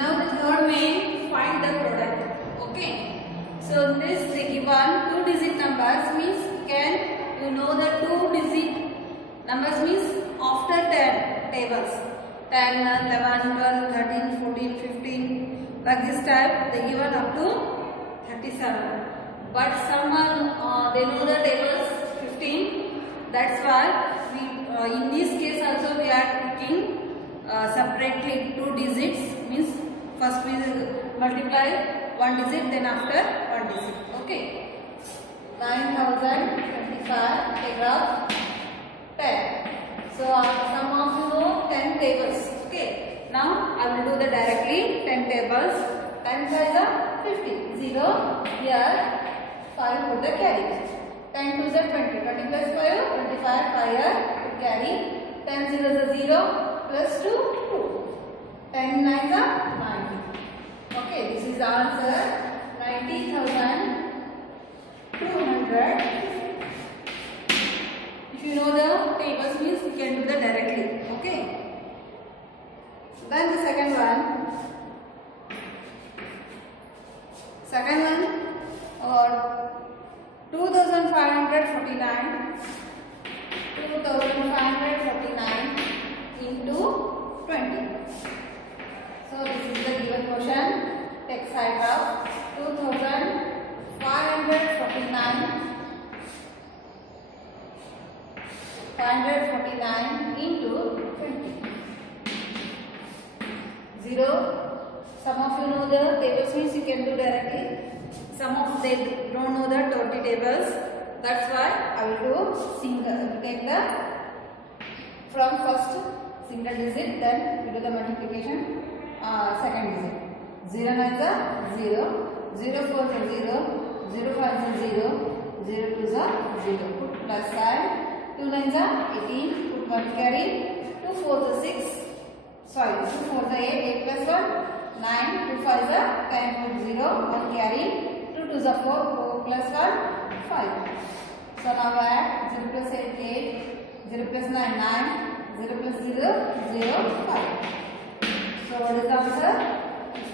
Now the third main, find the product. Okay. So this they given 2-digit numbers means you know the 2-digit numbers means after 10 tables. 10, 11, 12, 13, 14, 15. Like this type they given up to 37. But someone they know the tables 15. That's why we in this case also we are taking separately 2 digits, means first we multiply 1 digit, then after 1 digit. Okay. 9025 take off 10. So some of you know 10 tables. Okay. Now I will do the directly 10 tables. 10 times are 50. 0 here. 5 put the carry. 10 to the 20. 20 plus 5. 25 5 here. Carry. 10 0 is 0 plus 2 2. 10 9 are 90. Okay. This is the answer. 90,200. If you know the tables means you can do that directly. Okay. Then the second one. Second one or 2549. 2549 into 20. So this is the given question. Take side graph. 549 into 20. 0. Some of you know the tables means you can do directly. Some of they don't know the 20 tables. That's why I will do single. Take the from first single digit, then we do the multiplication second digit. 0 9 is 0, 0 4 is 0, 0 5 is 0, 0 2 is 0. Put plus sign. 2 9 is 18. Put 1 carry. 2 4 is 6. Sorry, 2 4 is 8. 8 plus 1 9. 2 5 is 10. Put 0. 1 carry. 2 2 is 4. 4 plus 1 5. So now add 0 plus 8 8. 0 plus 9 9. 0 plus 0 0 5. So what is the answer?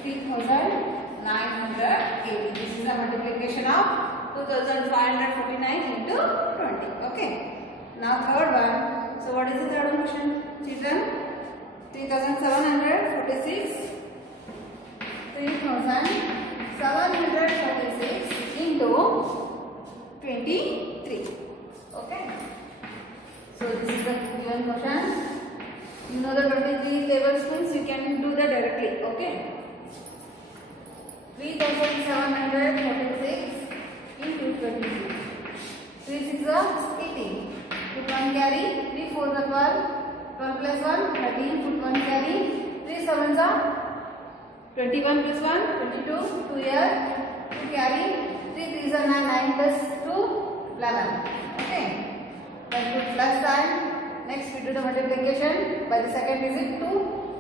50,980. This is the multiplication of 2549 into 20. Okay. Now third one. So what is the third one question, children? 3746. 3746 into 23. Okay. So this is the given question. You know the 23 tables means you can do that directly. Okay. 3746 into 23. 3 6 is 18. Put 1 carry. 3 4 is 12. 12 plus 1 13. Put 1 carry. 3 7 is 21 plus 1 22. 2 here. 2 carry. 3 3 is 9. 9 plus 2 11. Okay. Then put plus sign. Next we do the multiplication by the second digit. 2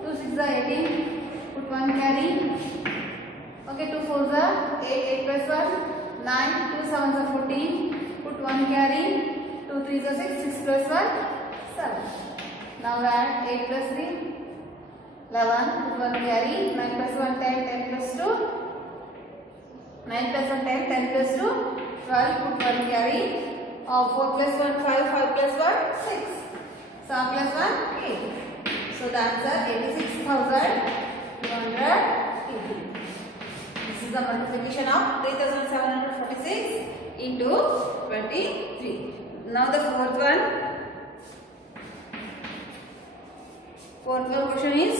2 6 is 18. Put 1 carry. Okay, 2 4 is 8. 8 plus 1 9. 2 7 is 14. Put 1 carry. 2 3 is 6. 6 plus 1 7. Now add 8 plus 3 11. Put 1 carry. 9 plus 1 10. 10 plus 2 9 plus 1 10. 10 plus 2 12. Put 1 carry. 4 plus 1 5. 5 plus 1 6. 7 plus 1 8. So the answer 86,280. This is the multiplication of 3746 into 23. Now the fourth one. Fourth one question is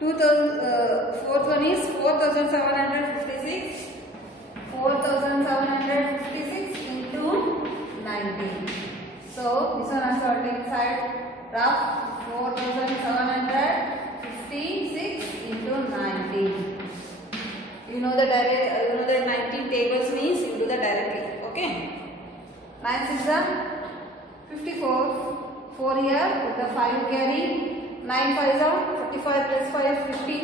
fourth one is 4756. 4756 into 19. So this one also take side rough. 4756 into 19. You know the 19 tables means you do the directly. Okay. 9 6 is 54. 4 here. Put the 5 carry. 9 5 is 45 plus 5 50.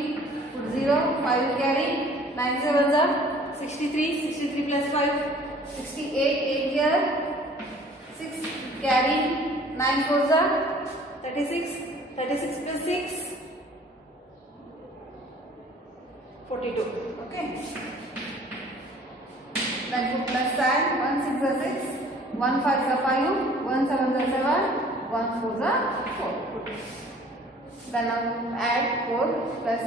Put 0. 5 carry. 9 7 is 63. 63 plus 5 68. 8 here. 6 carry. 9 4 is 36. 36 plus 6 42. Okay. Then put plus sign. 1 6 is 6, 1 5 is 5, 1 7 is 7, 1 4 is 4. Then now add 4 plus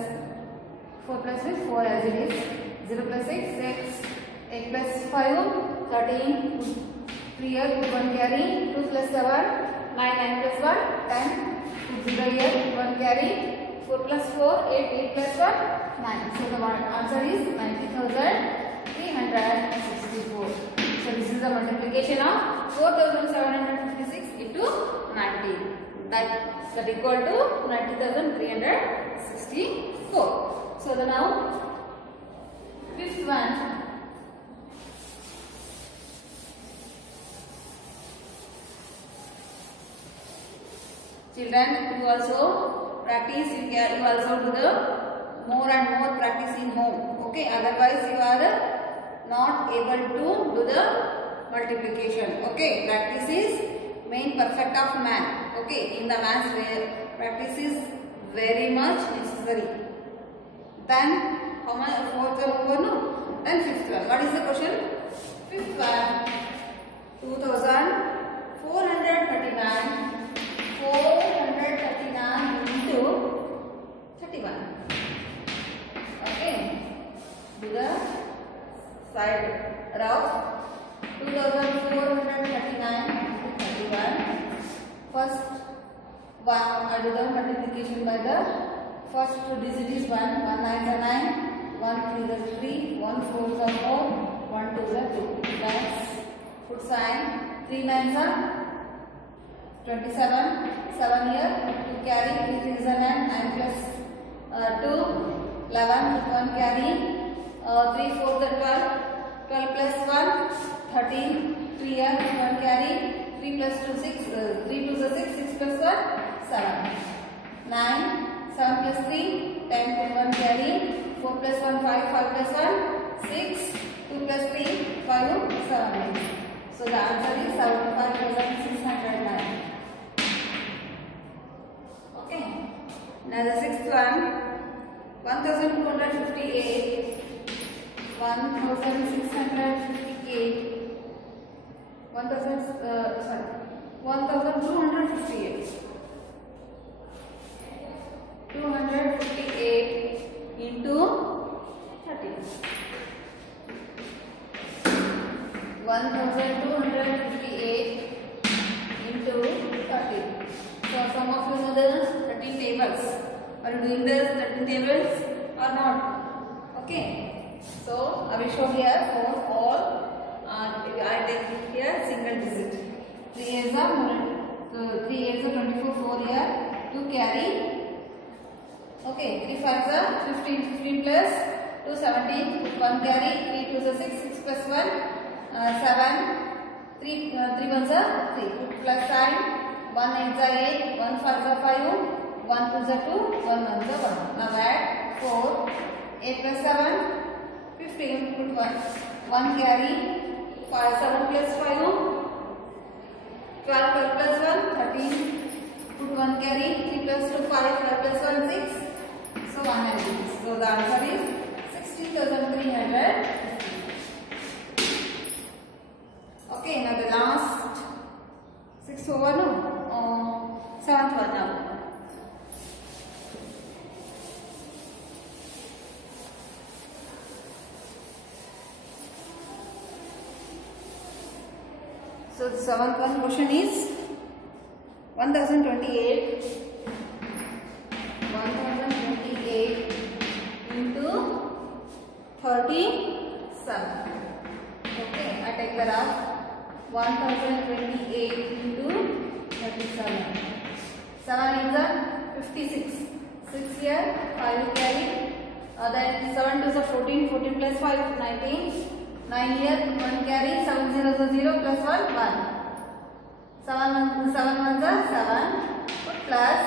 4 as it is. 0 plus 6, 8 plus 5, 13. 3 here, put 1 carry. 2 plus 7, 9 plus 1, 10. Put 0 here, put 1 carry. 4 plus 4, 8 plus 1, 9. So the answer is 90,364. So this is the multiplication of 4,756 into 90. That equal to 90,364. So the now fifth one. Children, you also practice. You also do the more and more practice in home. Okay. Otherwise, you are not able to do the multiplication. Okay. Practice is main perfect of man. Okay. In the maths, practice is very much necessary. Then how much? Fourth one over no. Then fifth one. What is the question? Fifth one. 2,439. 439 into 31. Okay. Do the side rough. 2,439 into 31. First one, I do the multiplication by the first two digits is 1. 1 9 is 9. 1 3 is 3. 1 4 is 4. 1 2 is 2. That's put sign. 3 9 is 27, 7 here, 2 carry, 3 is 9, 9 plus 2, 11, 1 carry, 3 4 is 12, 12 plus 1, 13, 3 here, 1 carry, 3 plus 2, 6, 3 2 is 6, 6 plus 1, 7, 9, 7 plus 3, 10 plus 1 carry, 4 plus 1, 5, 5 plus 1, 6, 2 plus 3, 5, 7. So the answer is 75,609. Now the sixth one, 1,258, 1,658, 1,258, 258 into 30. 1,258 into 30. So some of you know the 13 tables. Are you doing the 13 tables or not? Okay. So I will show here for all. I take here single digit. 3 is a 24. 4 here. 2 carry. Okay. 3 5 is a 15. 15 plus 2 17. 1 carry. 3 2 is a 6. 6 plus 1 7. 3 1 is a 3. Plus sign. 1 8 is a 8. 1 5 is a 5. 1 2 is a 2, 1 1 is a 1. Now add 4, 8 plus 7, 15, put 1 carry, 5, 7 plus 5, 12 plus 1, 13, put 1 carry, 3 plus 2, 5, 5 plus 1, 6, so 190. So the answer is 60,300. Okay, now the last 6 over no, 7th one now. So the 7th one question is 1028 into 37. Okay, I take the graph. 1028 into 37. 7 is a 56. 6 here, 5 carry. Then 7 to the 14. 14 plus 5, 19. 9 here, 1 carry, 7 0 is 0 plus 1, 1. 7 1 is 7, plus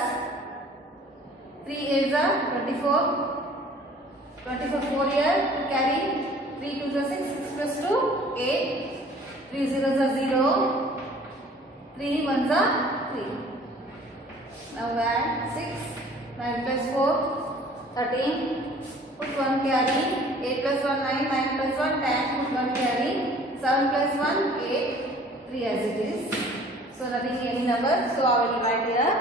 3 8 is 24. 24 4 here, 2 carry, 3 2 is 6, 6 plus 2, 8. 3 0 is 0, 3 1 is 3. Now add 6, 9 plus 4, 13. Put 1 carry. 8 plus 1 9. 9 plus 1 10. Put 1 carry. 7 plus 1 8. 3 as it is. So nothing any number. So I will write here.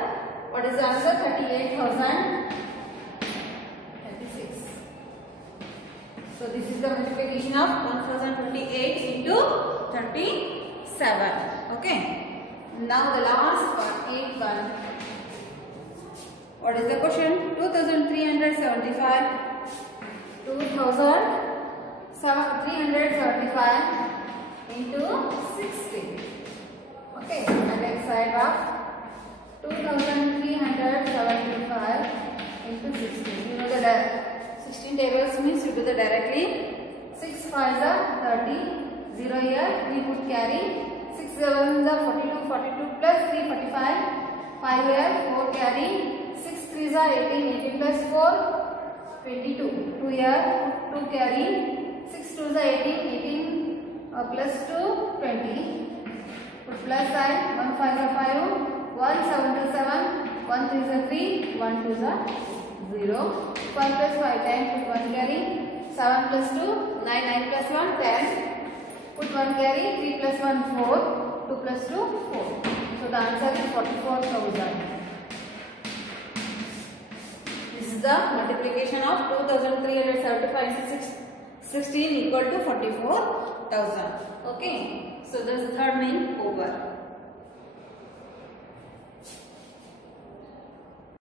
What is the answer? 38,036. So this is the multiplication of 1028 into 37. Okay. Now the last part, 8 one. What is the question? 2375. 2375 into 60. Okay. And next side of 2375 into 60. You know the 16 tables means you do the directly. 6 5s are 30. 0 here. We put carry. 6 7s are 42. 42 plus 3 45. 5 here. 4 carry. 6 3s are 18. 18 plus 4 22. 2 here. 2 carry. 6 2s are 18. 18 plus 2 20. Put plus side. 1 5s are 5. 1 7 to 7. 1 3s are 3. 1 2s are 0. 1 plus 5 10. Put 1 carry. 7 plus 2 9. 9 plus 1 10. Put 1 carry. 3 plus 1 4. 2 plus 2 4. So the answer is 44,000. This is the multiplication of 2375 into 16 equal to 44,000. Okay. So this is the third main over.